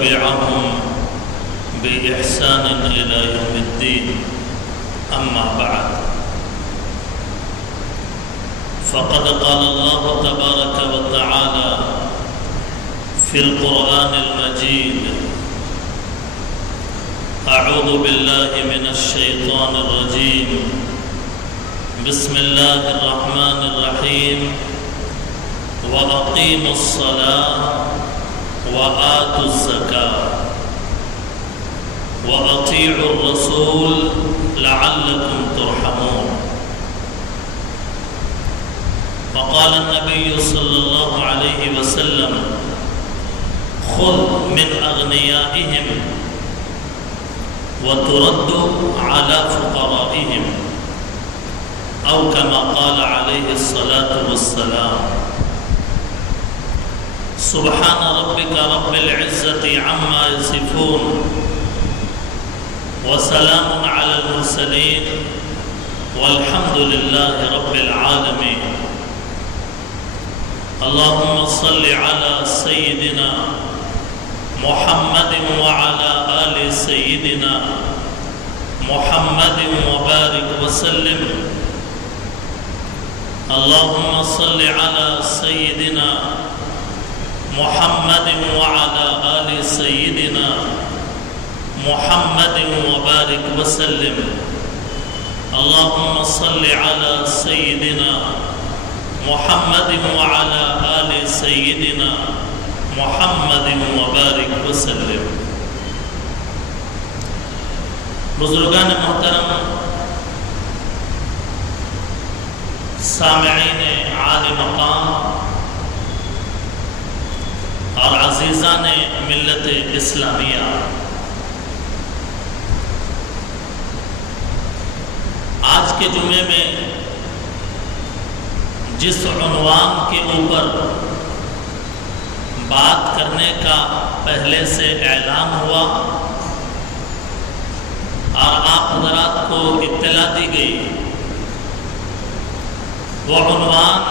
تبعهم بإحسان إلى يوم الدين. أما بعد، فقد قال الله تبارك وتعالى في القرآن المجيد: أعوذ بالله من الشيطان الرجيم، بسم الله الرحمن الرحيم، وأقيموا الصلاة وآتوا الزكاة وأطيعوا الرسول لعلكم ترحمون. وقال النبي صلى الله عليه وسلم: خذ من أغنيائهم وترد على فقرائهم، أو كما قال عليه الصلاة والسلام. سبحان ربك رب العزة عما يصفون، وسلام على المرسلين، والحمد لله رب العالمين. اللهم صل على سيدنا محمد وعلى آل سيدنا محمد وبارك وسلم. اللهم صل على سيدنا محمد وعلى آل سيدنا محمد وبارك وسلم. اللهم صل على سيدنا محمد وعلى آل سيدنا محمد وبارك وسلم. بزرگان محترم، سامعین عالی مقام اور عزیزان ملت اسلامیہ، آج کے جمعے میں جس عنوان کے اوپر بات کرنے کا پہلے سے اعلان ہوا اور آپ حضرات کو اطلاع دی گئی، وہ عنوان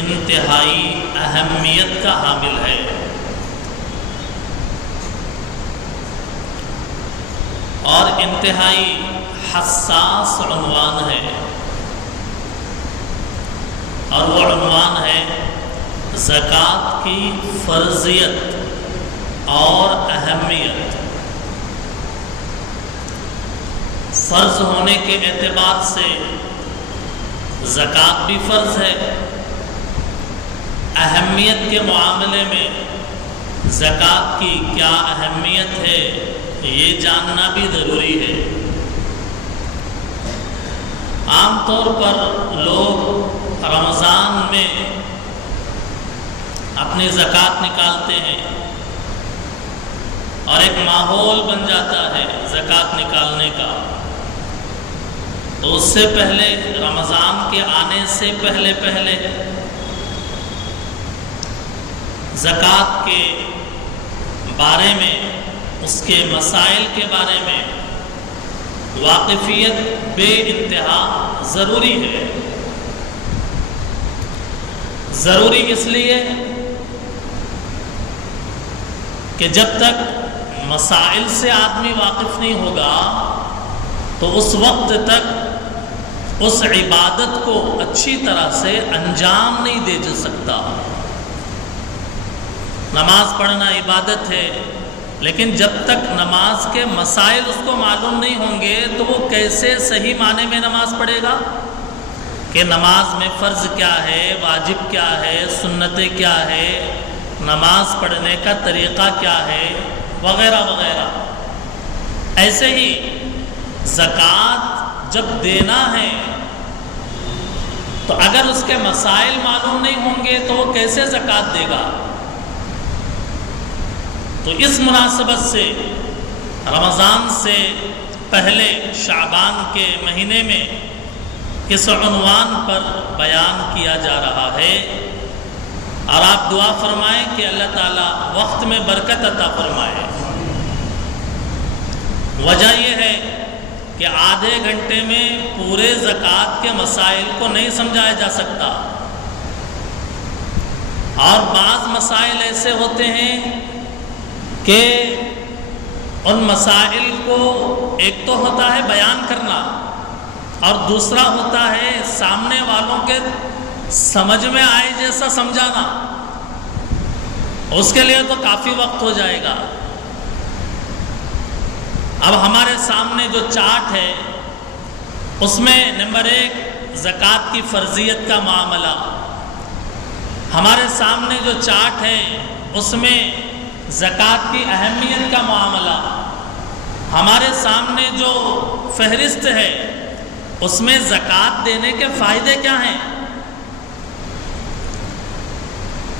انتہائی اہمیت کا حامل ہے. اور انتہائی حساس عنوان ہے، اور وہ عنوان ہے زکوٰۃ کی فرضیت اور اہمیت. فرض ہونے کے اعتبار سے زکوٰۃ بھی فرض ہے، اہمیت کے معاملے میں زکوٰۃ کی کیا اہمیت ہے یہ جاننا بھی ضروری ہے. عام طور پر لوگ رمضان میں اپنی زکوٰۃ نکالتے ہیں اور ایک ماحول بن جاتا ہے زکوٰۃ نکالنے کا. تو اس سے پہلے، رمضان کے آنے سے پہلے زکوٰۃ کے بارے میں، اس کے مسائل کے بارے میں واقفیت بے انتہا ضروری ہے. ضروری اس لیے کہ جب تک مسائل سے آدمی واقف نہیں ہوگا تو اس وقت تک اس عبادت کو اچھی طرح سے انجام نہیں دے جا سکتا. نماز پڑھنا عبادت ہے، لیکن جب تک نماز کے مسائل اس کو معلوم نہیں ہوں گے تو وہ کیسے صحیح معنی میں نماز پڑھے گا کہ نماز میں فرض کیا ہے، واجب کیا ہے، سنتیں کیا ہے، نماز پڑھنے کا طریقہ کیا ہے، وغیرہ وغیرہ. ایسے ہی زکوٰۃ جب دینا ہے تو اگر اس کے مسائل معلوم نہیں ہوں گے تو وہ کیسے زکوٰۃ دے گا. تو اس مناسبت سے رمضان سے پہلے شعبان کے مہینے میں اس عنوان پر بیان کیا جا رہا ہے، اور آپ دعا فرمائیں کہ اللہ تعالیٰ وقت میں برکت عطا فرمائے. وجہ یہ ہے کہ آدھے گھنٹے میں پورے زکوٰۃ کے مسائل کو نہیں سمجھایا جا سکتا، اور بعض مسائل ایسے ہوتے ہیں کہ ان مسائل کو ایک تو ہوتا ہے بیان کرنا اور دوسرا ہوتا ہے سامنے والوں کے سمجھ میں آئے جیسا سمجھانا. اس کے لیے تو کافی وقت ہو جائے گا. اب ہمارے سامنے جو چارٹ ہے اس میں نمبر 1 زکوٰۃ کی فرضیت کا معاملہ. ہمارے سامنے جو چارٹ ہے اس میں زکوٰۃ کی اہمیت کا معاملہ. ہمارے سامنے جو فہرست ہے اس میں زکوٰۃ دینے کے فائدے کیا ہیں.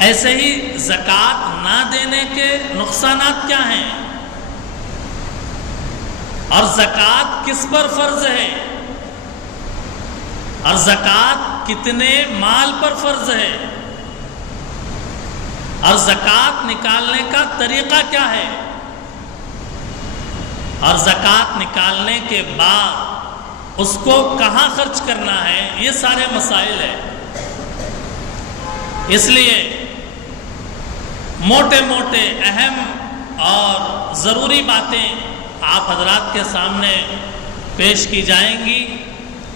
ایسے ہی زکوٰۃ نہ دینے کے نقصانات کیا ہیں اور زکوٰۃ کس پر فرض ہے اور زکوٰۃ کتنے مال پر فرض ہے اور زکوٰۃ نکالنے کا طریقہ کیا ہے اور زکوٰۃ نکالنے کے بعد اس کو کہاں خرچ کرنا ہے. یہ سارے مسائل ہیں. اس لیے موٹے موٹے اہم اور ضروری باتیں آپ حضرات کے سامنے پیش کی جائیں گی.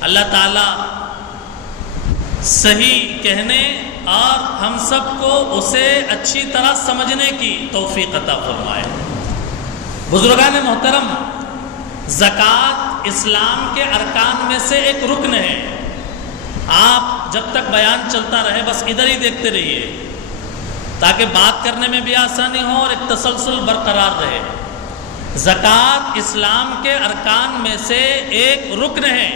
اللہ تعالیٰ صحیح کہنے اور ہم سب کو اسے اچھی طرح سمجھنے کی توفیق عطا فرمائے. بزرگان محترم، زکوٰۃ اسلام کے ارکان میں سے ایک رکن ہے. آپ جب تک بیان چلتا رہے بس ادھر ہی دیکھتے رہیے تاکہ بات کرنے میں بھی آسانی ہو اور ایک تسلسل برقرار رہے. زکوٰۃ اسلام کے ارکان میں سے ایک رکن ہے.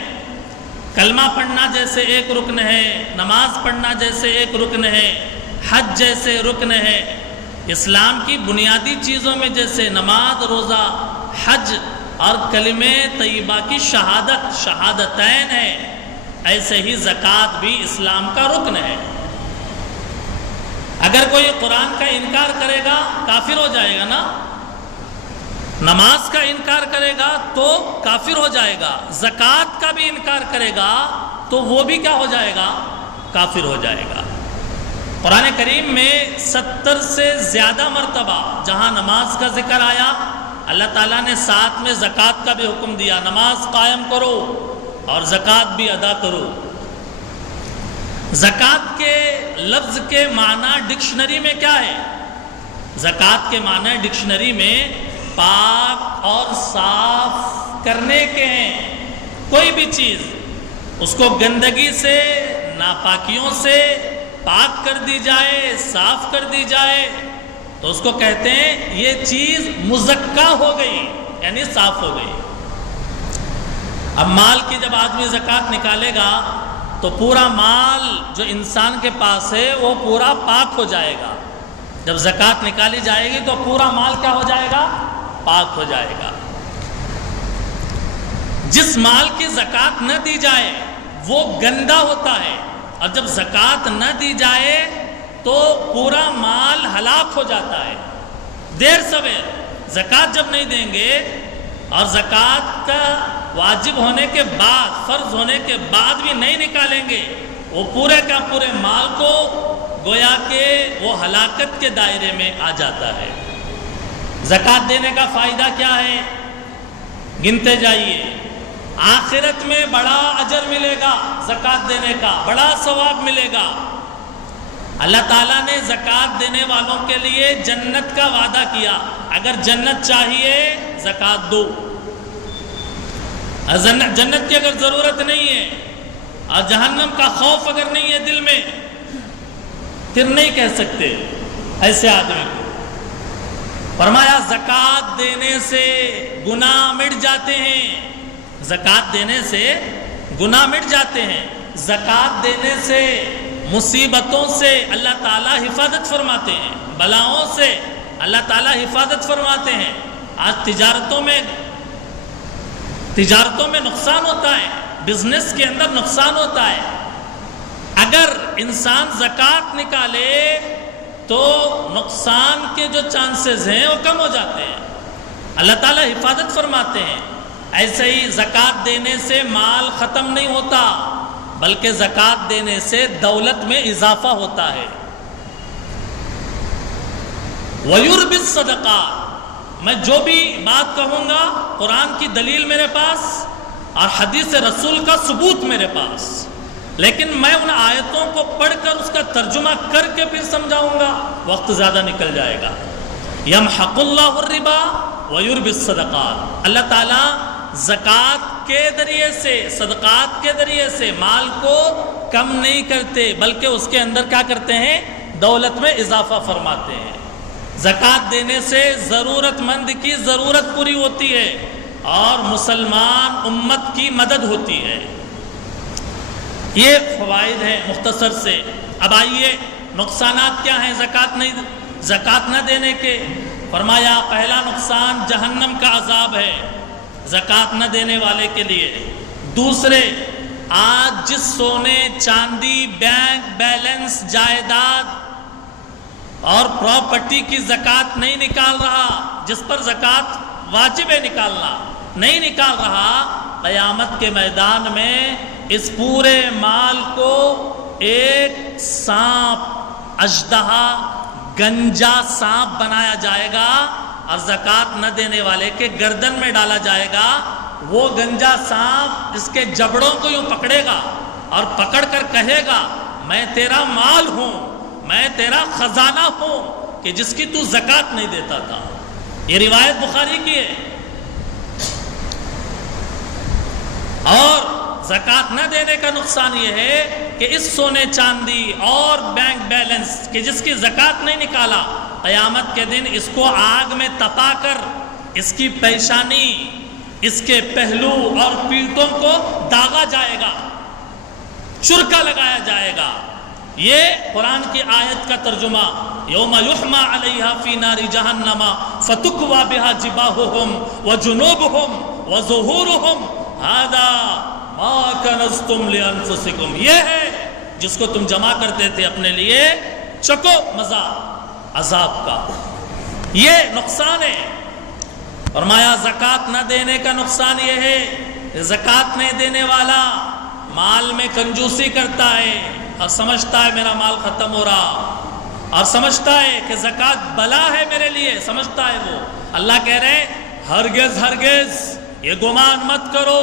کلمہ پڑھنا جیسے ایک رکن ہے، نماز پڑھنا جیسے ایک رکن ہے، حج جیسے رکن ہے. اسلام کی بنیادی چیزوں میں جیسے نماز، روزہ، حج اور کلمہ طیبہ کی شہادتین ہے، ایسے ہی زکوٰۃ بھی اسلام کا رکن ہے. اگر کوئی قرآن کا انکار کرے گا کافر ہو جائے گا نا. نماز کا انکار کرے گا تو کافر ہو جائے گا. زکوٰۃ کا بھی انکار کرے گا تو وہ بھی کیا ہو جائے گا؟ کافر ہو جائے گا. قرآن کریم میں 70 سے زیادہ مرتبہ جہاں نماز کا ذکر آیا، اللہ تعالیٰ نے ساتھ میں زکوٰۃ کا بھی حکم دیا. نماز قائم کرو اور زکوٰۃ بھی ادا کرو. زکوٰۃ کے لفظ کے معنی ڈکشنری میں کیا ہے؟ زکوٰۃ کے معنی ڈکشنری میں پاک اور صاف کرنے کے ہیں. کوئی بھی چیز اس کو گندگی سے، ناپاکیوں سے پاک کر دی جائے، صاف کر دی جائے تو اس کو کہتے ہیں یہ چیز مزکا ہو گئی، یعنی صاف ہو گئی. اب مال کی جب آدمی زکوٰۃ نکالے گا تو پورا مال جو انسان کے پاس ہے وہ پورا پاک ہو جائے گا. جب زکوٰۃ نکالی جائے گی تو پورا مال کیا ہو جائے گا؟ پاک ہو جائے گا. جس مال کی زکوٰۃ نہ دی جائے وہ گندا ہوتا ہے، اور جب زکوٰۃ نہ دی جائے تو پورا مال ہلاک ہو جاتا ہے. دیر سویر زکوٰۃ جب نہیں دیں گے اور زکوٰۃ کا واجب ہونے کے بعد، فرض ہونے کے بعد بھی نہیں نکالیں گے، وہ پورے کا پورے مال کو گویا کہ وہ ہلاکت کے دائرے میں آ جاتا ہے. زکوٰۃ دینے کا فائدہ کیا ہے؟ گنتے جائیے. آخرت میں بڑا اجر ملے گا، زکوٰۃ دینے کا بڑا ثواب ملے گا. اللہ تعالیٰ نے زکوٰۃ دینے والوں کے لیے جنت کا وعدہ کیا. اگر جنت چاہیے زکوٰۃ دو. جنت کی اگر ضرورت نہیں ہے اور جہنم کا خوف اگر نہیں ہے دل میں، پھر نہیں کہہ سکتے ایسے آدمی کو. فرمایا زکوٰۃ دینے سے گناہ مٹ جاتے ہیں. زکوٰۃ دینے سے گناہ مٹ جاتے ہیں. زکوٰۃ دینے سے مصیبتوں سے اللہ تعالیٰ حفاظت فرماتے ہیں، بلاؤں سے اللہ تعالیٰ حفاظت فرماتے ہیں. آج تجارتوں میں نقصان ہوتا ہے، بزنس کے اندر نقصان ہوتا ہے. اگر انسان زکوٰۃ نکالے تو نقصان کے جو چانسز ہیں وہ کم ہو جاتے ہیں. اللہ تعالیٰ حفاظت فرماتے ہیں. ایسے ہی زکوٰۃ دینے سے مال ختم نہیں ہوتا، بلکہ زکوٰۃ دینے سے دولت میں اضافہ ہوتا ہے. وَيُرْبِ الصَّدَقَاتِ، میں جو بھی بات کہوں گا قرآن کی دلیل میرے پاس اور حدیث رسول کا ثبوت میرے پاس، لیکن میں ان آیتوں کو پڑھ کر اس کا ترجمہ کر کے پھر سمجھاؤں گا، وقت زیادہ نکل جائے گا۔ یمحق اللہ الربا ویربی الصدقات، اللہ تعالیٰ زکوٰۃ کے ذریعے سے، صدقات کے ذریعے سے مال کو کم نہیں کرتے، بلکہ اس کے اندر کیا کرتے ہیں؟ دولت میں اضافہ فرماتے ہیں۔ زکوٰۃ دینے سے ضرورت مند کی ضرورت پوری ہوتی ہے اور مسلمان امت کی مدد ہوتی ہے۔ یہ فوائد ہیں مختصر سے۔ اب آئیے نقصانات کیا ہیں زکوٰۃ نہ دینے کے۔ فرمایا پہلا نقصان جہنم کا عذاب ہے زکوٰۃ نہ دینے والے کے لیے۔ دوسرے، آج جس سونے چاندی بینک بیلنس جائیداد اور پراپرٹی کی زکوٰۃ نہیں نکال رہا، جس پر زکوٰۃ واجب ہے نکالنا، نہیں نکال رہا، قیامت کے میدان میں اس پورے مال کو ایک سانپ، اژدہا، گنجا سانپ بنایا جائے گا اور زکوٰۃ نہ دینے والے کے گردن میں ڈالا جائے گا۔ وہ گنجا سانپ اس کے جبڑوں کو یوں پکڑے گا اور پکڑ کر کہے گا میں تیرا مال ہوں، میں تیرا خزانہ ہوں کہ جس کی تو زکوٰۃ نہیں دیتا تھا۔ یہ روایت بخاری کی ہے۔ اور زکوٰۃ نہ دینے کا نقصان یہ ہے کہ اس سونے چاندی اور بینک بیلنس کہ جس کی زکوٰۃ نہیں نکالا، قیامت کے دن اس کو آگ میں تپا کر اس کی پیشانی، اس کے پہلو اور پیٹھوں کو داغا جائے گا، چرکا لگایا جائے گا۔ یہ قرآن کی آیت کا ترجمہ، یوم یحمى علیہا فی نار جہنم فتکوی بہا جباہہم وجنوبہم وظہورہم ھذا ما کنزتم لانفسکم، یہ ہے جس کو تم جمع کرتے تھے اپنے لیے، چکو مزہ عذاب کا۔ یہ نقصان ہے۔ فرمایا زکوٰۃ نہ دینے کا نقصان یہ ہے کہ زکوٰۃ نہیں دینے والا مال میں کنجوسی کرتا ہے اور سمجھتا ہے میرا مال ختم ہو رہا، اور سمجھتا ہے کہ زکوٰۃ بلا ہے میرے لیے، سمجھتا ہے وہ۔ اللہ کہہ رہے ہرگز ہرگز یہ گمان مت کرو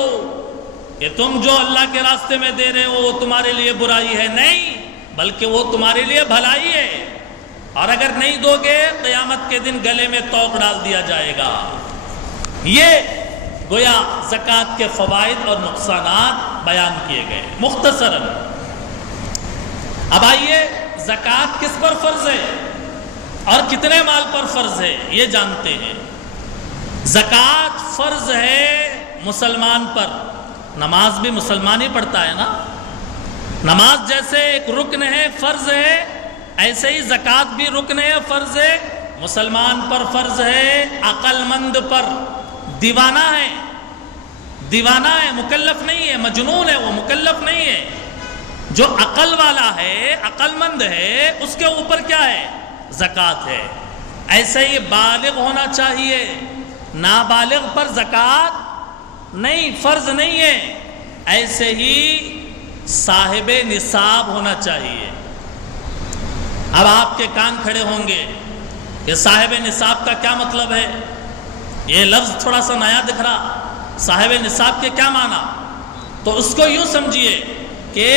کہ تم جو اللہ کے راستے میں دے رہے ہو وہ تمہارے لیے برائی ہے، نہیں، بلکہ وہ تمہارے لیے بھلائی ہے، اور اگر نہیں دو گے قیامت کے دن گلے میں توق ڈال دیا جائے گا۔ یہ گویا زکوٰۃ کے فوائد اور نقصانات بیان کیے گئے مختصراً۔ اب آئیے زکوٰۃ کس پر فرض ہے اور کتنے مال پر فرض ہے یہ جانتے ہیں۔ زکوٰۃ فرض ہے مسلمان پر، نماز بھی مسلمان ہی پڑھتا ہے نا، نماز جیسے ایک رکن ہے، فرض ہے، ایسے ہی زکوٰۃ بھی رکن ہے، فرض ہے، مسلمان پر فرض ہے، عقل مند پر۔ دیوانہ ہے، دیوانہ ہے، مکلف نہیں ہے، مجنون ہے، وہ مکلف نہیں ہے۔ جو عقل والا ہے، عقل مند ہے، اس کے اوپر کیا ہے؟ زکوٰۃ ہے۔ ایسے ہی بالغ ہونا چاہیے، نابالغ پر زکوٰۃ نہیں، فرض نہیں ہے۔ ایسے ہی صاحب نصاب ہونا چاہیے۔ اب آپ کے کان کھڑے ہوں گے کہ صاحب نصاب کا کیا مطلب ہے؟ یہ لفظ تھوڑا سا نیا دکھ رہا، صاحب نصاب کے کیا معنی؟ تو اس کو یوں سمجھیے کہ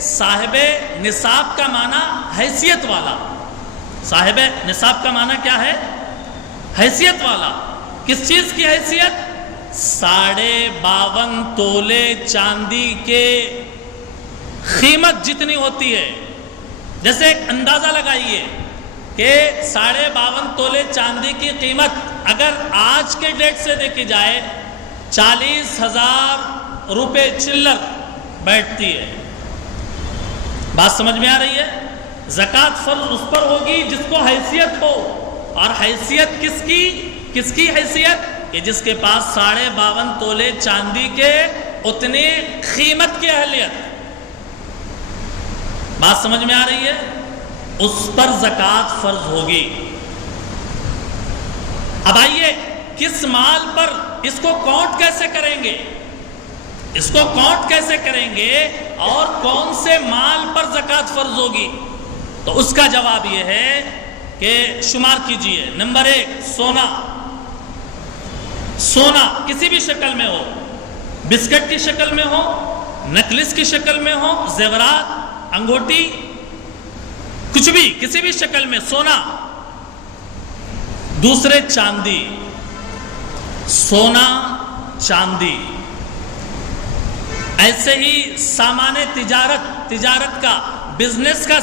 صاحب نصاب کا معنی حیثیت والا۔ صاحب نصاب کا معنی کیا ہے؟ حیثیت والا۔ کس چیز کی حیثیت؟ 52.5 تولے چاندی کے قیمت جتنی ہوتی ہے۔ جیسے ایک اندازہ لگائیے کہ 52.5 تولے چاندی کی قیمت اگر آج کے ڈیٹ سے دیکھی جائے 40,000 روپے چلر بیٹھتی ہے۔ بات سمجھ میں آ رہی ہے؟ زکوٰۃ فرض اس پر ہوگی جس کو حیثیت ہو، اور حیثیت کس کی حیثیت؟ کہ جس کے پاس 52.5 تولے چاندی کے اتنی قیمت کی اہلیت۔ بات سمجھ میں آ رہی ہے؟ اس پر زکوٰۃ فرض ہوگی۔ اب آئیے کس مال پر اس کو کاؤنٹ کیسے کریں گے؟ اس کو کاؤنٹ کیسے کریں گے اور کون سے مال پر زکوٰۃ فرض ہوگی؟ تو اس کا جواب یہ ہے کہ شمار کیجئے۔ نمبر 1 سونا، سونا کسی بھی شکل میں ہو، بسکٹ کی شکل میں ہو، نکلس کی شکل میں ہو، زیورات، انگوٹی، کچھ بھی کسی بھی شکل میں سونا. دوسرے چاندی، سونا چاندی. ایسے ہی سامان تجارت کا، بزنس کا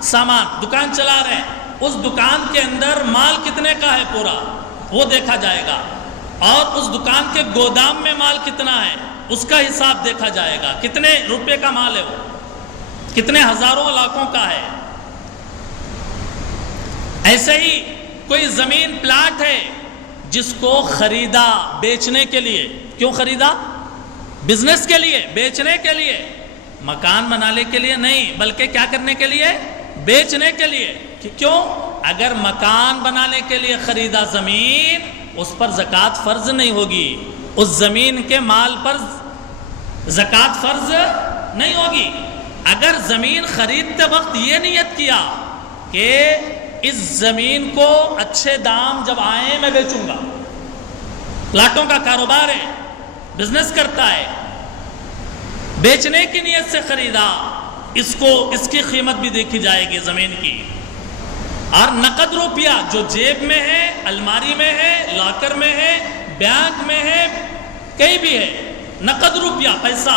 سامان، دکان چلا رہے ہیں، اس دکان کے اندر مال کتنے کا ہے پورا وہ دیکھا جائے گا، اور اس دکان کے گودام میں مال کتنا ہے اس کا حساب دیکھا جائے گا. کتنے روپے کا مال ہے وہ، کتنے ہزاروں لاکھوں کا ہے. ایسے ہی کوئی زمین پلاٹ ہے جس کو خریدا بیچنے کے لیے. کیوں خریدا؟ بزنس کے لیے، بیچنے کے لیے، مکان بنانے کے لیے نہیں، بلکہ کیا کرنے کے لیے؟ بیچنے کے لیے. کیوں؟ اگر مکان بنانے کے لیے خریدا زمین، اس پر زکوٰۃ فرض نہیں ہوگی، اس زمین کے مال پر زکوٰۃ فرض نہیں ہوگی. اگر زمین خریدتے وقت یہ نیت کیا کہ اس زمین کو اچھے دام جب آئیں میں بیچوں گا، پلاٹوں کا کاروبار ہے، بزنس کرتا ہے، بیچنے کی نیت سے خریدا، اس کی قیمت بھی دیکھی جائے گی زمین کی. اور نقد روپیہ جو جیب میں ہے، الماری میں ہے، لاکر میں ہے، بینک میں ہے، کہیں بھی ہے، نقد روپیہ پیسہ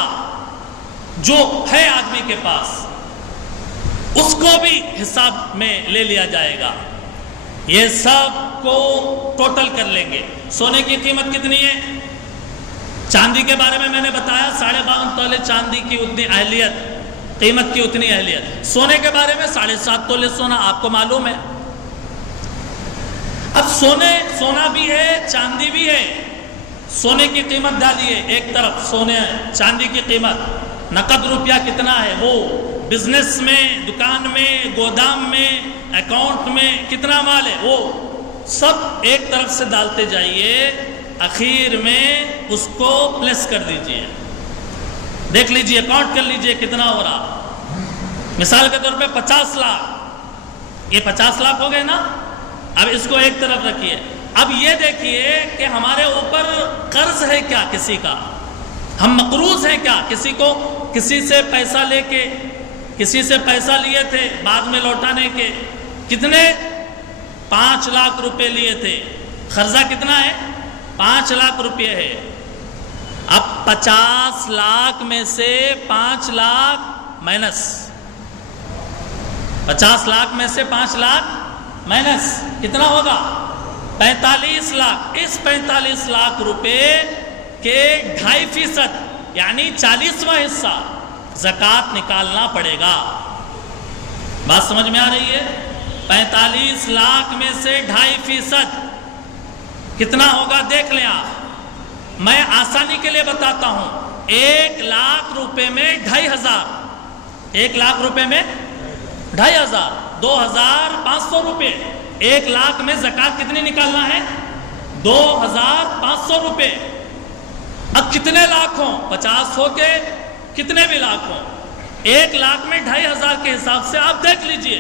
جو ہے آدمی کے پاس، اس کو بھی حساب میں لے لیا جائے گا. یہ سب کو ٹوٹل کر لیں گے. سونے کی قیمت کتنی ہے؟ چاندی کے بارے میں میں نے بتایا 52.5 تولے چاندی کی اتنی اہلیت، قیمت کی اتنی اہلیت. سونے کے بارے میں 7.5 تولے سونا آپ کو معلوم ہے. اب سونا بھی ہے، چاندی بھی ہے. سونے کی قیمت ڈالیے ایک طرف، سونے چاندی کی قیمت، نقد روپیہ کتنا ہے، وہ بزنس میں، دکان میں، گودام میں، اکاؤنٹ میں کتنا مال ہے، وہ سب ایک طرف سے ڈالتے جائیے، اخیر میں اس کو پلس کر دیجئے. دیکھ لیجئے، اکاؤنٹ کر لیجئے کتنا ہو رہا. مثال کے طور پہ 50 لاکھ، یہ 50 لاکھ ہو گئے نا. اب اس کو ایک طرف رکھیے. اب یہ دیکھیے کہ ہمارے اوپر قرض ہے کیا کسی کا، ہم مقروض ہیں کیا، کسی سے پیسہ لے کے، کسی سے پیسہ لیے تھے بعد میں لوٹانے کے، کتنے 5 لاکھ روپے لیے تھے. قرضہ کتنا ہے؟ 5 لاکھ روپے ہے. اب 50 لاکھ میں سے 5 لاکھ مائنس، 50 لاکھ میں سے 5 لاکھ مائنس کتنا ہوگا؟ 45 لاکھ. اس 45 لاکھ روپے کے 2.5% یعنی 40واں حصہ زکوٰۃ نکالنا پڑے گا. بات سمجھ میں آ رہی ہے؟ 45 لاکھ میں سے 2.5% کتنا ہوگا دیکھ لیں آپ. میں آسانی کے لیے بتاتا ہوں. 1 لاکھ روپے میں 2,500، 1 لاکھ روپے میں 2,500، 2,500 روپے. 1 لاکھ میں زکوٰۃ کتنی نکالنا ہے؟ 2,500 روپے. اب کتنے لاکھ ہوں، 50 ہو کے کتنے بھی لاکھ ہوں، 1 لاکھ میں 2,500 کے حساب سے آپ دیکھ لیجئے.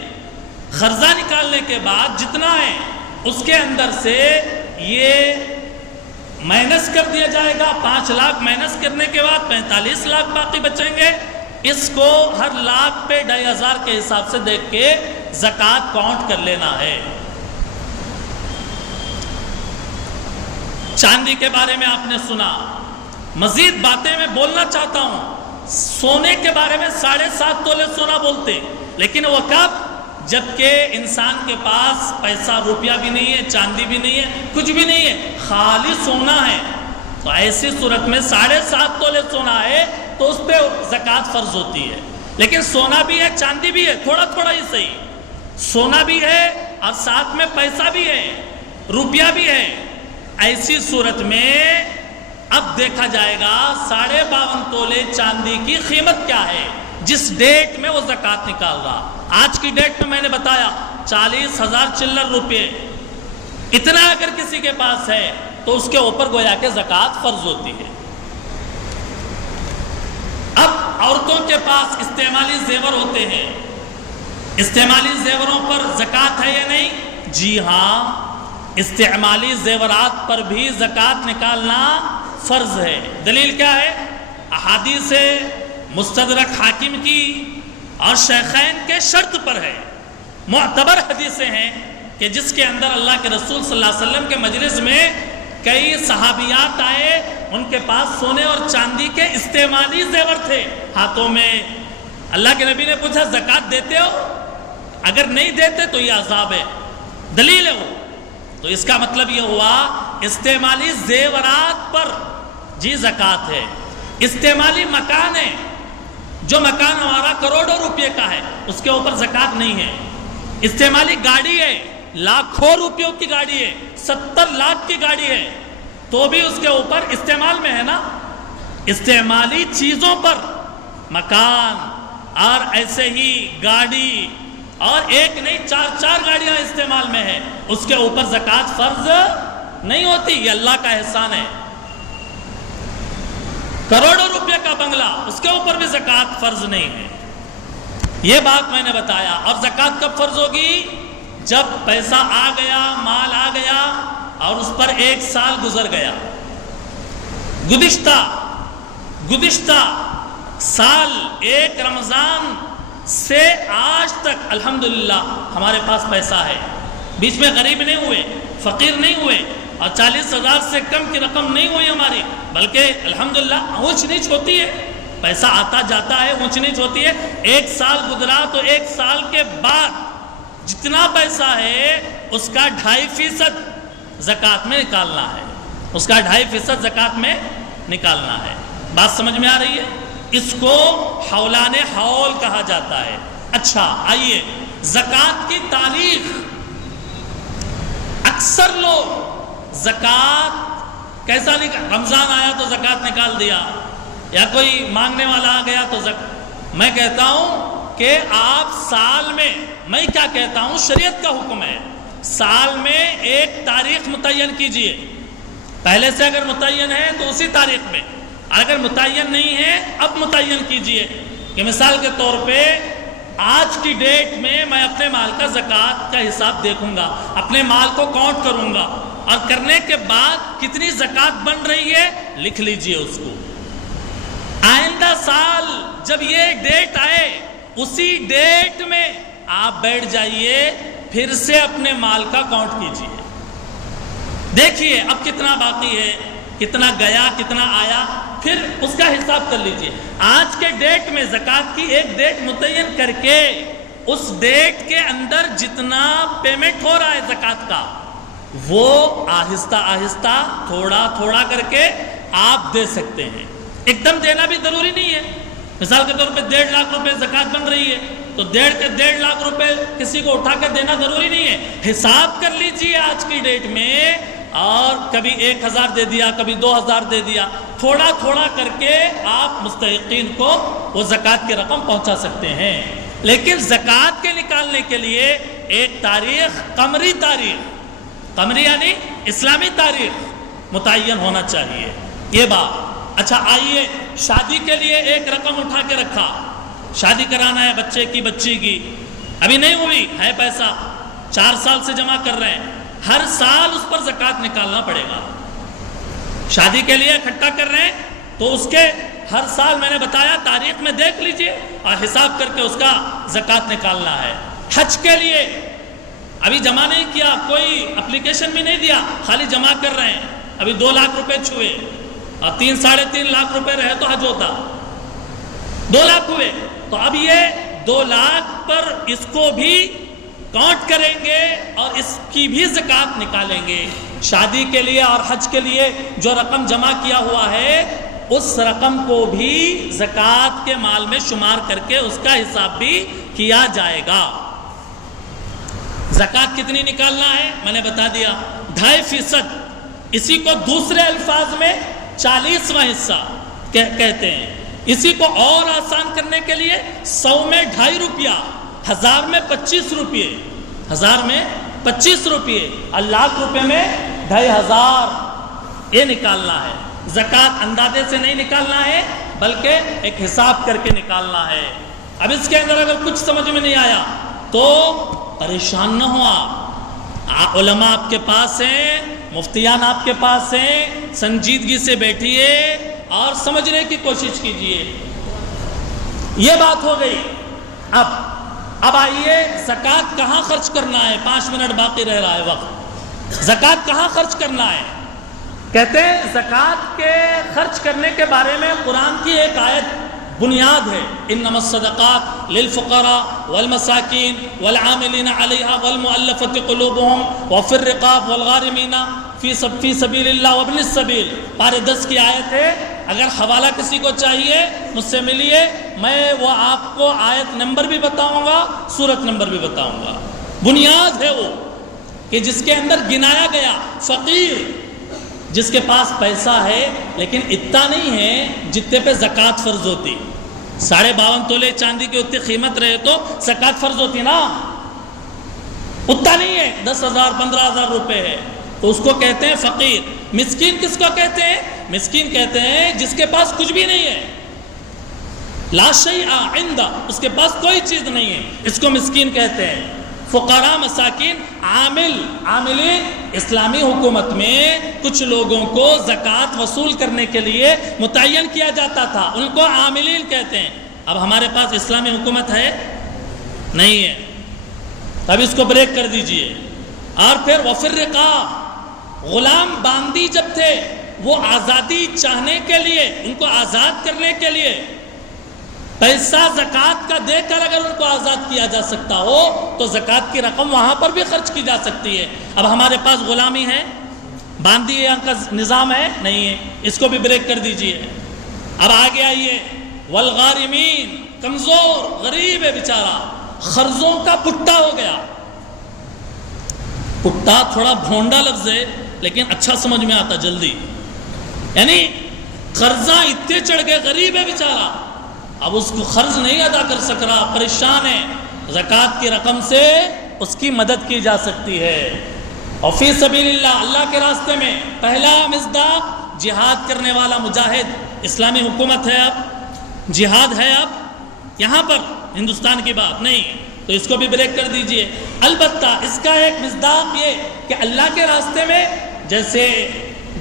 قرضہ نکالنے کے بعد جتنا ہے اس کے اندر سے یہ مائنس کر دیا جائے گا. 5 لاکھ مائنس کرنے کے بعد 45 لاکھ باقی بچیں گے. اس کو ہر لاکھ پہ 2,500 کے حساب سے دیکھ کے زکوٰۃ کاؤنٹ کر لینا ہے. چاندی کے بارے میں آپ نے سنا. مزید باتیں میں بولنا چاہتا ہوں. سونے کے بارے میں 7.5 تولے سونا بولتے، لیکن وہ کب؟ جبکہ انسان کے پاس پیسہ روپیہ بھی نہیں ہے، چاندی بھی نہیں ہے، کچھ بھی نہیں ہے، خالی سونا ہے. تو ایسی صورت میں 7.5 تولے سونا ہے تو اس پہ زکوٰۃ فرض ہوتی ہے. لیکن سونا بھی ہے، چاندی بھی ہے، تھوڑا تھوڑا ہی صحیح. سونا بھی ہے اور ساتھ میں پیسہ بھی ہے، روپیہ بھی ہے. ایسی صورت میں اب دیکھا جائے گا 52.5 تولے چاندی کی قیمت کیا ہے جس ڈیٹ میں وہ زکوٰۃ نکال رہا. آج کی ڈیٹ میں میں نے بتایا 40,000 چلر روپے. اتنا اگر کسی کے پاس ہے تو اس کے اوپر گویا کہ زکوٰۃ فرض ہوتی ہے. اب عورتوں کے پاس استعمالی زیور ہوتے ہیں. استعمالی زیوروں پر زکوٰۃ ہے یا نہیں؟ جی ہاں، استعمالی زیورات پر بھی زکوٰۃ نکالنا فرض ہے۔ دلیل کیا ہے؟ احادیث مستدرک حاکم کی اور شیخین کے شرط پر ہے، معتبر حدیثیں ہیں کہ جس کے اندر اللہ کے رسول صلی اللہ علیہ وسلم کے مجلس میں کئی صحابیات آئے، ان کے پاس سونے اور چاندی کے استعمالی زیور تھے ہاتھوں میں۔ اللہ کے نبی نے پوچھا زکوٰۃ دیتے ہو؟ اگر نہیں دیتے تو یہ عذاب ہے، دلیل ہے وہ۔ تو اس کا مطلب یہ ہوا استعمالی زیورات پر جی زکوٰۃ ہے۔ استعمالی مکان ہے، جو مکان ہمارا کروڑوں روپے کا ہے اس کے اوپر زکوٰۃ نہیں ہے۔ استعمالی گاڑی ہے، لاکھوں روپیوں کی گاڑی ہے، 70 لاکھ کی گاڑی ہے، تو بھی اس کے اوپر استعمال میں ہے نا۔ استعمالی چیزوں پر مکان اور ایسے ہی گاڑی، اور ایک نہیں 4 گاڑیاں استعمال میں ہیں، اس کے اوپر زکوٰۃ فرض نہیں ہوتی، یہ اللہ کا احسان ہے۔ کروڑوں روپے کا بنگلہ، اس کے اوپر بھی زکوٰۃ فرض نہیں ہے۔ یہ بات میں نے بتایا۔ اور زکوٰۃ کب فرض ہوگی؟ جب پیسہ آ گیا، مال آ گیا اور اس پر 1 سال گزر گیا، گزشتہ سال 1 رمضان سے آج تک الحمدللہ ہمارے پاس پیسہ ہے، بیچ میں غریب نہیں ہوئے، فقیر نہیں ہوئے، اور 40,000 سے کم کی رقم نہیں ہوئی ہماری، بلکہ الحمدللہ اونچ نیچ ہوتی ہے، پیسہ آتا جاتا ہے، اونچ نیچ ہوتی ہے۔ 1 سال گزرا تو 1 سال کے بعد جتنا پیسہ ہے اس کا 2.5% زکوٰۃ میں نکالنا ہے، اس کا 2.5% زکوٰۃ میں نکالنا ہے۔ بات سمجھ میں آ رہی ہے؟ اس کو حولان حول کہا جاتا ہے۔ اچھا آئیے، زکوٰۃ کی تاریخ۔ اکثر لوگ زکوٰۃ کیسا رمضان آیا تو زکوٰۃ نکال دیا، یا کوئی مانگنے والا آ گیا تو میں کہتا ہوں کہ آپ سال میں کیا کہتا ہوں، شریعت کا حکم ہے، سال میں ایک تاریخ متعین کیجئے۔ پہلے سے اگر متعین ہے تو اسی تاریخ میں، اگر متعین نہیں ہے اب متعین کیجئے۔ کہ مثال کے طور پہ آج کی ڈیٹ میں میں اپنے مال کا زکوٰۃ کا حساب دیکھوں گا، اپنے مال کو کاؤنٹ کروں گا، اور کرنے کے بعد کتنی زکوٰۃ بن رہی ہے لکھ لیجئے اس کو۔ آئندہ سال جب یہ ڈیٹ آئے اسی ڈیٹ میں آپ بیٹھ جائیے، پھر سے اپنے مال کا کاؤنٹ کیجئے، دیکھیے اب کتنا باقی ہے، کتنا گیا، کتنا آیا، پھر اس کا حساب کر لیجئے۔ آج کے ڈیٹ میں زکوٰۃ کی ایک ڈیٹ متعین کر کے اس ڈیٹ کے اندر جتنا پیمنٹ ہو رہا ہے زکوٰۃ کا، وہ آہستہ آہستہ تھوڑا تھوڑا کر کے آپ دے سکتے ہیں۔ ایک دم دینا بھی ضروری نہیں ہے۔ مثال کے طور پہ 1.5 لاکھ روپے زکوٰۃ بن رہی ہے تو 1.5 لاکھ روپے کسی کو اٹھا کر دینا ضروری نہیں ہے۔ حساب کر لیجئے آج کی ڈیٹ میں، اور کبھی 1,000 دے دیا، کبھی 2,000 دے دیا، تھوڑا تھوڑا کر کے آپ مستحقین کو وہ زکوٰۃ کی رقم پہنچا سکتے ہیں۔ لیکن زکوٰۃ کے نکالنے کے لیے ایک تاریخ، قمری یعنی اسلامی تاریخ متعین ہونا چاہیے، یہ بات۔ اچھا آئیے، شادی کے لیے ایک رقم اٹھا کے رکھا، شادی کرانا ہے بچے کی، بچی کی، ابھی نہیں ہوئی ہے، پیسہ 4 سال سے جمع کر رہے ہیں، ہر سال اس پر زکوٰۃ نکالنا پڑے گا۔ شادی کے لیے اکٹھا کر رہے ہیں تو اس کے ہر سال میں نے بتایا تاریخ میں دیکھ لیجئے اور حساب کر کے اس کا زکوٰۃ نکالنا ہے۔ حج کے لیے ابھی جمع نہیں کیا، کوئی اپلیکیشن بھی نہیں دیا، خالی جمع کر رہے ہیں، ابھی 2 لاکھ روپے چھوئے اور 3-3.5 لاکھ روپے رہے تو حج ہوتا، 2 لاکھ ہوئے، تو اب یہ 2 لاکھ پر اس کو بھی کاؤنٹ کریں گے اور اس کی بھی زکوٰۃ نکالیں گے۔ شادی کے لیے اور حج کے لیے جو رقم جمع کیا ہوا ہے اس رقم کو بھی زکوٰۃ کے مال میں شمار کر کے اس کا حساب بھی کیا جائے گا۔ زکوٰۃ کتنی نکالنا ہے میں نے بتا دیا، 2.5%، اسی کو دوسرے الفاظ میں 40واں حصہ کہتے ہیں۔ اسی کو اور آسان کرنے کے لیے 100 میں 2.5 روپیہ، 1000 میں 25 روپے، 1000 میں 25 روپے، اور لاکھ روپے میں 2.500، یہ نکالنا ہے۔ زکوٰۃ اندازے سے نہیں نکالنا ہے بلکہ ایک حساب کر کے نکالنا ہے۔ اب اس کے اندر اگر کچھ سمجھ میں نہیں آیا تو پریشان نہ ہو علماء آپ کے پاس ہیں، مفتیان آپ کے پاس ہیں، سنجیدگی سے بیٹھیے اور سمجھنے کی کوشش کیجیے۔ یہ بات ہو گئی۔ اب آئیے زکوٰۃ کہاں خرچ کرنا ہے؟ 5 منٹ باقی رہ رہا ہے وقت۔ زکوٰۃ کہاں خرچ کرنا ہے؟ کہتے ہیں زکوٰۃ کے خرچ کرنے کے بارے میں قرآن کی ایک آیت بنیاد ہے، انما الصدقات للفقراء والمساکین والعاملین علیہا والمؤلفۃ قلوبہم وفی الرقاب والغارمین فی سبیل اللہ وابن السبیل، پارے 10 کی آیت ہے۔ اگر حوالہ کسی کو چاہیے مجھ سے ملیے، میں وہ آپ کو آیت نمبر بھی بتاؤں گا، سورت نمبر بھی بتاؤں گا۔ بنیاد ہے وہ کہ جس کے اندر گنایا گیا فقیر، جس کے پاس پیسہ ہے لیکن اتنا نہیں ہے جتنے پہ زکوٰۃ فرض ہوتی۔ 52.5 تولے چاندی کی اتنی قیمت رہے تو زکوٰۃ فرض ہوتی نا، اتنا نہیں ہے، 10,000 15,000 روپے ہے تو اس کو کہتے ہیں فقیر۔ مسکین کس کو کہتے ہیں؟ مسکین کہتے ہیں جس کے پاس کچھ بھی نہیں ہے، لا شیء عنده، اس کے پاس کوئی چیز نہیں ہے، اس کو مسکین کہتے ہیں۔ فقراء مساکین، عاملین، اسلامی حکومت میں کچھ لوگوں کو زکوٰۃ وصول کرنے کے لیے متعین کیا جاتا تھا، ان کو عاملین کہتے ہیں۔ اب ہمارے پاس اسلامی حکومت ہے نہیں ہے، اب اس کو بریک کر دیجئے۔ اور پھر وفی الرقاب، غلام باندی جب تھے وہ آزادی چاہنے کے لیے، ان کو آزاد کرنے کے لیے پیسہ زکوٰۃ کا دے کر اگر ان کو آزاد کیا جا سکتا ہو تو زکوٰۃ کی رقم وہاں پر بھی خرچ کی جا سکتی ہے۔ اب ہمارے پاس غلامی ہے، باندی کا نظام ہے نہیں ہے، اس کو بھی بریک کر دیجئے۔ اب آگے آئیے، والغارمین، کمزور غریب ہے بیچارہ، قرضوں کا پٹا ہو گیا۔ پٹا تھوڑا بھونڈا لفظ ہے لیکن اچھا سمجھ میں آتا جلدی، یعنی قرضہ اتنے چڑھ گئے، غریب ہے بیچارہ، اب اس کو قرض نہیں ادا کر سک رہا، پریشان ہے، زکوٰۃ کی رقم سے اس کی مدد کی جا سکتی ہے۔ اور فی سبیل اللہ، اللہ کے راستے میں پہلا مصداق جہاد کرنے والا مجاہد۔ اسلامی حکومت ہے، اب جہاد ہے، اب یہاں پر ہندوستان کی بات نہیں، تو اس کو بھی بریک کر دیجئے۔ البتہ اس کا ایک مصداق یہ کہ اللہ کے راستے میں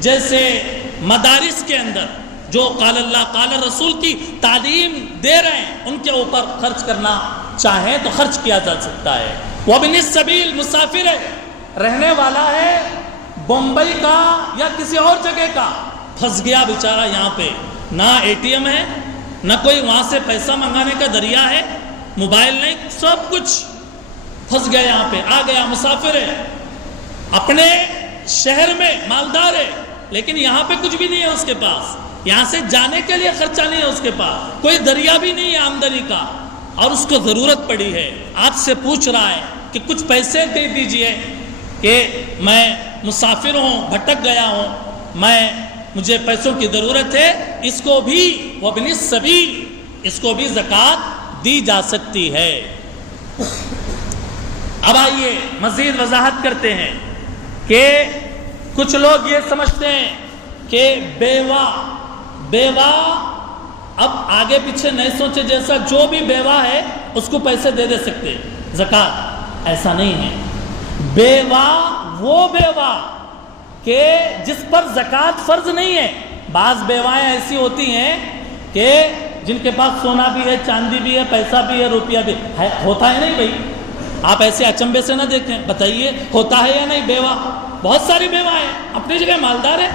جیسے مدارس کے اندر جو قال اللہ قال رسول کی تعلیم دے رہے ہیں ان کے اوپر خرچ کرنا چاہیں تو خرچ کیا جا سکتا ہے۔ وابن السبیل، مسافر ہے، رہنے والا ہے بمبئی کا یا کسی اور جگہ کا، پھنس گیا بیچارہ یہاں پہ، نہ ATM ہے، نہ کوئی وہاں سے پیسہ منگانے کا ذریعہ ہے، موبائل نہیں، سب کچھ پھنس گیا یہاں پہ، آ گیا، مسافر ہے، اپنے شہر میں مالدار ہے لیکن یہاں پہ کچھ بھی نہیں ہے اس کے پاس، یہاں سے جانے کے لیے خرچہ نہیں ہے اس کے پاس، کوئی ذریعہ بھی نہیں ہے آمدنی کا، اور اس کو ضرورت پڑی ہے، آپ سے پوچھ رہا ہے کہ کچھ پیسے دے دیجئے کہ میں مسافر ہوں، بھٹک گیا ہوں، مجھے پیسوں کی ضرورت ہے، اس کو بھی وابن السبیل، اس کو بھی زکوٰۃ دی جا سکتی ہے۔ اب آئیے مزید وضاحت کرتے ہیں کہ کچھ لوگ یہ سمجھتے ہیں کہ بیوہ اب آگے پیچھے نہیں سوچے، جیسا جو بھی بیوہ ہے اس کو پیسے دے سکتے زکوٰۃ، ایسا نہیں ہے۔ بیوہ وہ بیوہ کہ جس پر زکوٰۃ فرض نہیں ہے۔ بعض بیوائیں ایسی ہوتی ہیں کہ جن کے پاس سونا بھی ہے، چاندی بھی ہے، پیسہ بھی ہے، روپیہ بھی ہے، ہوتا ہے نہیں بھائی؟ آپ ایسے اچنبے سے نہ دیکھیں، بتائیے ہوتا ہے یا نہیں بیوہ؟ بہت ساری بیوہ ہیں، اپنی جگہ مالدار ہے،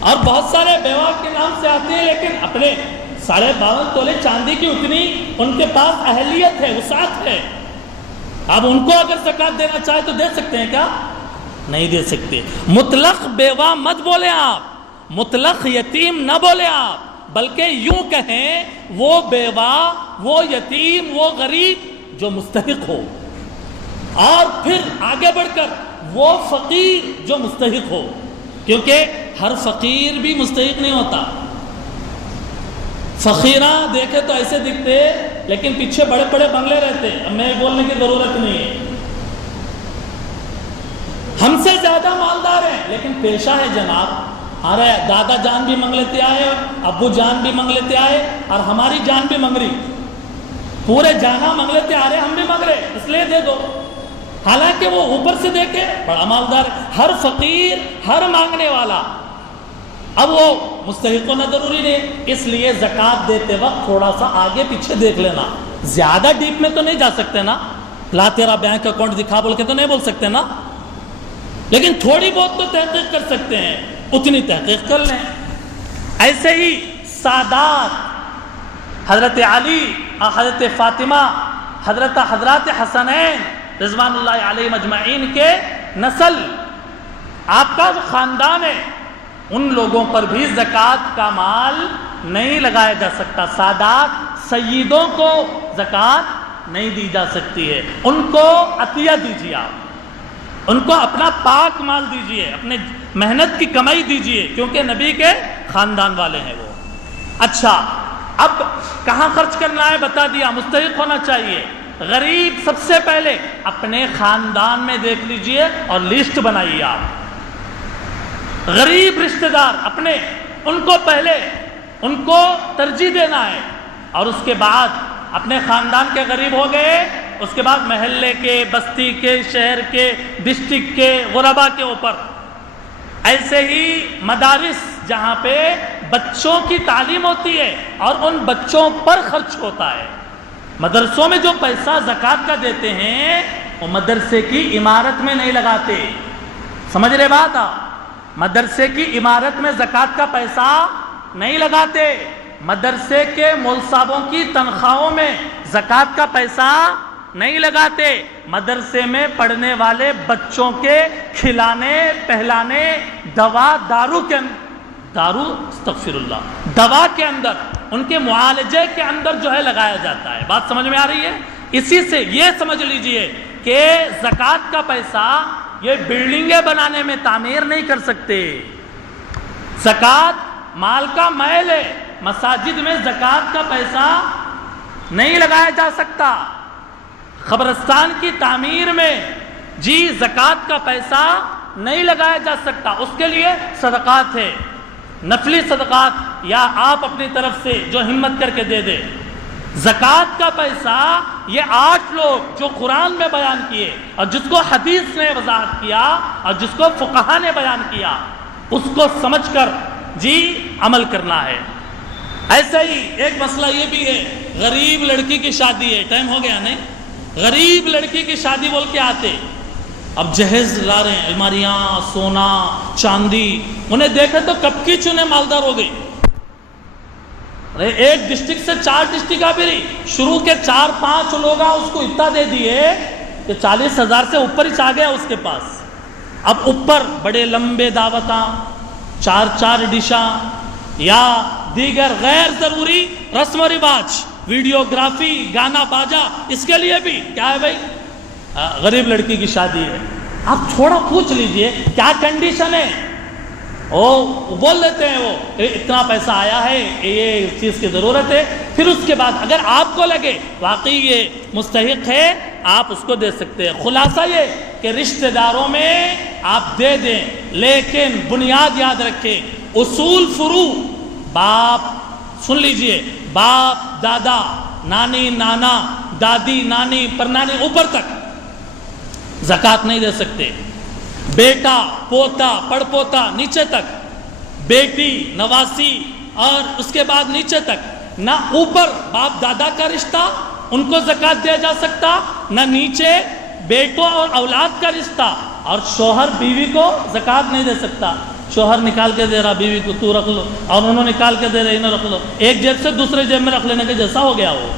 اور بہت سارے بیوہ کے نام سے آتے ہیں لیکن اپنے 52.5 تولے چاندی کی اتنی ان کے پاس اہلیت ہے، وسعت ہے۔ اب ان کو اگر زکوٰۃ دینا چاہے تو دے سکتے ہیں کیا؟ نہیں دے سکتے۔ مطلق بیوہ مت بولیں آپ، مطلق یتیم نہ بولیں آپ، بلکہ یوں کہیں وہ بیوہ، وہ یتیم، وہ غریب جو مستحق ہو، اور پھر آگے بڑھ کر وہ فقیر جو مستحق ہو، کیونکہ ہر فقیر بھی مستحق نہیں ہوتا۔ فقیراں دیکھے تو ایسے دکھتے لیکن پیچھے بڑے بڑے بنگلے رہتے، اب میں بولنے کی ضرورت نہیں ہے، ہم سے زیادہ مالدار ہیں لیکن پیشہ ہے جناب، ارے دادا جان بھی منگ لیتے آئے، ابو جان بھی منگ لیتے آئے، اور ہماری جان بھی منگ رہی، پورے جانا منگ لیتے آ رہے، ہم بھی منگ رہے، اس لیے دے دو۔ حالانکہ وہ اوپر سے دیکھے بڑا مالدار ہے، ہر فقیر، ہر مانگنے والا، اب وہ مستحق ہونا ضروری نہیں، اس لیے زکوٰۃ دیتے وقت تھوڑا سا آگے پیچھے دیکھ لینا، زیادہ ڈیپ میں تو نہیں جا سکتے نا، لا تیرا بینک اکاؤنٹ دکھا بول کے تو نہیں بول سکتے نا، لیکن تھوڑی بہت تو تحقیق کر سکتے ہیں، اتنی تحقیق کر لیں۔ ایسے ہی سادات حضرت علی، حضرت فاطمہ، حضرات حسنین رضوان اللہ علیہ مجمعین کے نسل، آپ کا جو خاندان ہے، ان لوگوں پر بھی زکوٰۃ کا مال نہیں لگایا جا سکتا۔ سادات سیدوں کو زکوٰۃ نہیں دی جا سکتی ہے، ان کو عطیہ دیجیے، آپ ان کو اپنا پاک مال دیجیے، اپنے محنت کی کمائی دیجیے، کیونکہ نبی کے خاندان والے ہیں وہ۔ اچھا، اب کہاں خرچ کرنا ہے بتا دیا، مستحق ہونا چاہیے۔ غریب سب سے پہلے اپنے خاندان میں دیکھ لیجئے اور لسٹ بنائیے، آپ غریب رشتہ دار اپنے، ان کو پہلے ان کو ترجیح دینا ہے، اور اس کے بعد اپنے خاندان کے غریب ہو گئے، اس کے بعد محلے کے، بستی کے، شہر کے، ڈسٹرکٹ کے، غربا کے اوپر۔ ایسے ہی مدارس جہاں پہ بچوں کی تعلیم ہوتی ہے اور ان بچوں پر خرچ ہوتا ہے، مدرسوں میں جو پیسہ زکوٰۃ کا دیتے ہیں وہ مدرسے کی عمارت میں نہیں لگاتے، سمجھ رہے بات آپ؟ مدرسے کی عمارت میں زکوٰۃ کا پیسہ نہیں لگاتے، مدرسے کے مول صاحبوں کی تنخواہوں میں زکوٰۃ کا پیسہ نہیں لگاتے، مدرسے میں پڑھنے والے بچوں کے کھلانے پہلانے، دوا کے اندر، ان کے معالجے کے اندر جو ہے لگایا جاتا ہے۔ بات سمجھ میں آ رہی ہے؟ اسی سے یہ سمجھ لیجئے کہ زکوٰۃ کا پیسہ یہ بلڈنگیں بنانے میں تعمیر نہیں کر سکتے، زکوٰۃ مال کا میل ہے، مساجد میں زکوٰۃ کا پیسہ نہیں لگایا جا سکتا، قبرستان کی تعمیر میں جی زکوٰۃ کا پیسہ نہیں لگایا جا سکتا، اس کے لیے صدقات ہے، نفلی صدقات، یا آپ اپنی طرف سے جو ہمت کر کے دے دے۔ زکوٰۃ کا پیسہ یہ 8 لوگ جو قرآن میں بیان کیے اور جس کو حدیث نے وضاحت کیا اور جس کو فقہا نے بیان کیا، اس کو سمجھ کر جی عمل کرنا ہے۔ ایسا ہی ایک مسئلہ یہ بھی ہے، غریب لڑکی کی شادی ہے، ٹائم ہو گیا نہیں؟ غریب لڑکی کی شادی بول کے آتے، اب جہیز لا رہے ہیں، الماریاں، سونا، چاندی، انہیں دیکھے تو کب کی چنے مالدار ہو گئی۔ ارے ایک ڈسٹرکٹ سے 4 ڈسٹرکٹ آ بھی رہی، شروع کے 4-5 لوگ اس کو اتنا دے دیے کہ 40,000 سے اوپر ہی چاہ گیا اس کے پاس۔ اب اوپر بڑے لمبے دعوتاں، 4 ڈشاں، یا دیگر غیر ضروری رسم و رواج، ویڈیوگرافی، گانا باجا، اس کے لیے بھی کیا ہے بھائی؟ غریب لڑکی کی شادی ہے، آپ تھوڑا پوچھ لیجئے کیا کنڈیشن ہے، وہ بول دیتے ہیں وہ اتنا پیسہ آیا ہے، یہ چیز کی ضرورت ہے، پھر اس کے بعد اگر آپ کو لگے واقعی یہ مستحق ہے آپ اس کو دے سکتے ہیں۔ خلاصہ یہ کہ رشتہ داروں میں آپ دے دیں، لیکن بنیاد یاد رکھیں، اصول فروع، باپ سن لیجئے، باپ دادا، نانی نانا، دادی نانی پرنانی، اوپر تک زکوٰۃ نہیں دے سکتے، بیٹا پوتا پڑ پوتا نیچے تک، بیٹی نواسی اور اس کے بعد نیچے تک، نہ اوپر باپ دادا کا رشتہ ان کو زکوٰۃ دیا جا سکتا، نہ نیچے بیٹوں اور اولاد کا رشتہ، اور شوہر بیوی کو زکوٰۃ نہیں دے سکتا۔ شوہر نکال کے دے رہا بیوی کو تو رکھ لو، اور انہوں نکال کے دے رہے انہوں رکھ لو، ایک جیب سے دوسرے جیب میں رکھ لینے کے جیسا ہو گیا وہ،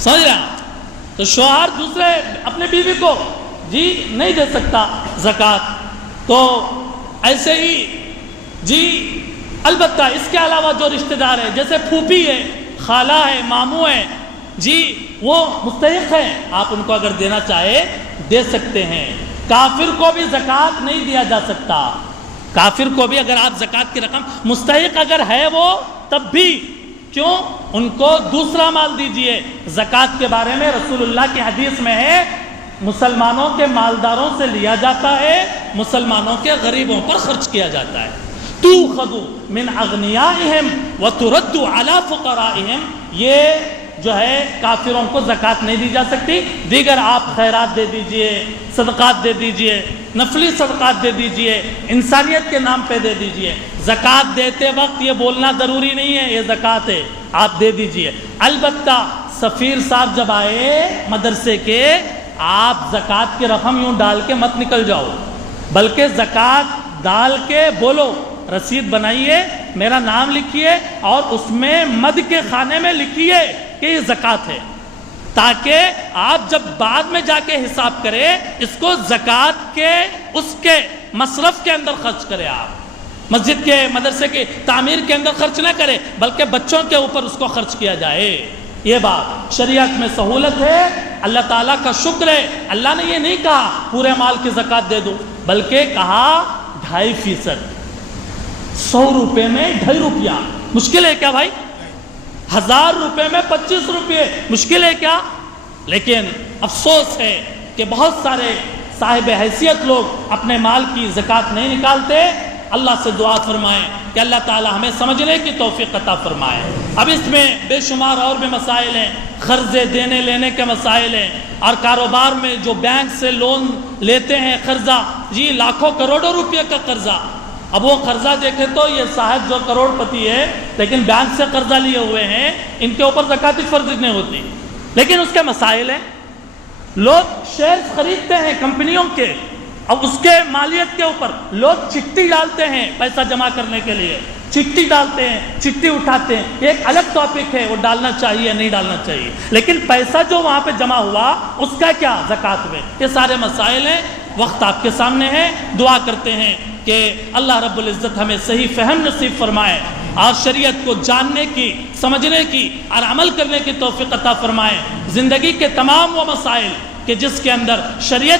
سمجھ رہے ہیں؟ تو شوہر دوسرے اپنے بیوی کو جی نہیں دے سکتا زکوٰۃ۔ تو ایسے ہی جی البتہ اس کے علاوہ جو رشتہ دار ہے جیسے پھوپھی ہے، خالہ ہے، ماموں ہے، جی وہ مستحق ہیں، آپ ان کو اگر دینا چاہے دے سکتے ہیں۔ کافر کو بھی زکوٰۃ نہیں دیا جا سکتا، کافر کو بھی اگر آپ زکوٰۃ کی رقم مستحق اگر ہے وہ تب بھی، کیوں؟ ان کو دوسرا مال دیجئے۔ زکوٰۃ کے بارے میں رسول اللہ کی حدیث میں ہے مسلمانوں کے مالداروں سے لیا جاتا ہے، مسلمانوں کے غریبوں پر خرچ کیا جاتا ہے۔ تُؤْخَذُ مِنْ أَغْنِيَائِهِمْ وَتُرَدُّ عَلَى فُقَرَائِهِمْ، یہ جو ہے کافروں کو زکوٰۃ نہیں دی جا سکتی. دیگر آپ خیرات دے دیجئے، صدقات دے دیجئے، نفلی صدقات دے دیجئے، انسانیت کے نام پہ دے دیجئے. زکوٰۃ دیتے وقت یہ بولنا ضروری نہیں ہے یہ زکوٰۃ ہے، آپ دے دیجئے. البتہ سفیر صاحب جب آئے مدرسے کے، آپ زکوٰۃ کی رقم یوں ڈال کے مت نکل جاؤ، بلکہ زکوٰۃ ڈال کے بولو، رسید بنائیے، میرا نام لکھیے اور اس میں مد کے خانے میں لکھیے کہ یہ زکوٰۃ ہے، تاکہ آپ جب بعد میں جا کے حساب کرے اس کو زکوٰۃ کے اس کے مصرف کے اندر خرچ کرے. آپ مسجد کے مدرسے کی تعمیر کے اندر خرچ نہ کرے، بلکہ بچوں کے اوپر اس کو خرچ کیا جائے. یہ بات شریعت میں سہولت ہے، اللہ تعالیٰ کا شکر ہے. اللہ نے یہ نہیں کہا پورے مال کی زکوٰۃ دے دو، بلکہ کہا 2.5%، 100 روپے میں 2.5 روپیہ. مشکل ہے کیا بھائی؟ 1000 روپے میں 25 روپے مشکل ہے کیا؟ لیکن افسوس ہے کہ بہت سارے صاحب حیثیت لوگ اپنے مال کی زکوٰۃ نہیں نکالتے. اللہ سے دعا فرمائیں کہ اللہ تعالی ہمیں سمجھنے کی توفیق عطا فرمائے. اب اس میں بے شمار اور بھی مسائل ہیں، قرضے دینے لینے کے مسائل ہیں، اور کاروبار میں جو بینک سے لون لیتے ہیں قرضہ، جی لاکھوں کروڑوں روپے کا قرضہ. اب وہ قرضہ دیکھے تو یہ صاحب جو کروڑ پتی ہے لیکن بینک سے قرضہ لیے ہوئے ہیں، ان کے اوپر زکوٰۃ فرض نہیں ہوتی. لیکن اس کے مسائل ہیں. لوگ شیئرز خریدتے ہیں کمپنیوں کے، اب اس کے مالیت کے اوپر لوگ چٹھی ڈالتے ہیں پیسہ جمع کرنے کے لیے، چٹھی ڈالتے ہیں، چٹھی اٹھاتے ہیں. یہ ایک الگ ٹاپک ہے، وہ ڈالنا چاہیے نہیں ڈالنا چاہیے، لیکن پیسہ جو وہاں پہ جمع ہوا اس کا کیا زکوٰۃ میں. یہ سارے مسائل ہیں. وقت آپ کے سامنے ہے. دعا کرتے ہیں کہ اللہ رب العزت ہمیں صحیح فہم نصیب فرمائے اور شریعت کو جاننے کی، سمجھنے کی اور عمل کرنے کی توفیق عطا فرمائے. زندگی کے تمام وہ مسائل کہ جس کے اندر شریعت